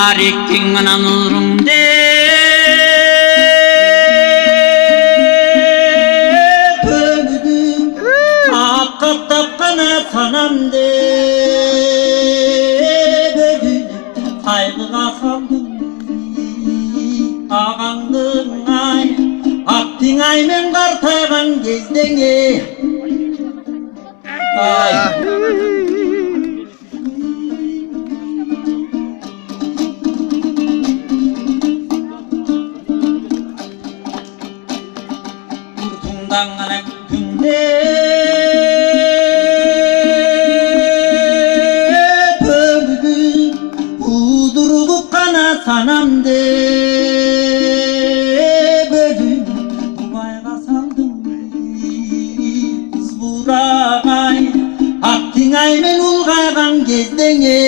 аректен ғана нұрыңде төнудің аққаптап қана санамды бөлініп қайғыға салдым ағаңдың ай аттың аймен қартайған кездеңе ұртыңдаңғана күнде бөлігіп удырығып қана санамды бөлініп дубайға салдым қыз бурағай аттың аймен ұлғайған кездеңе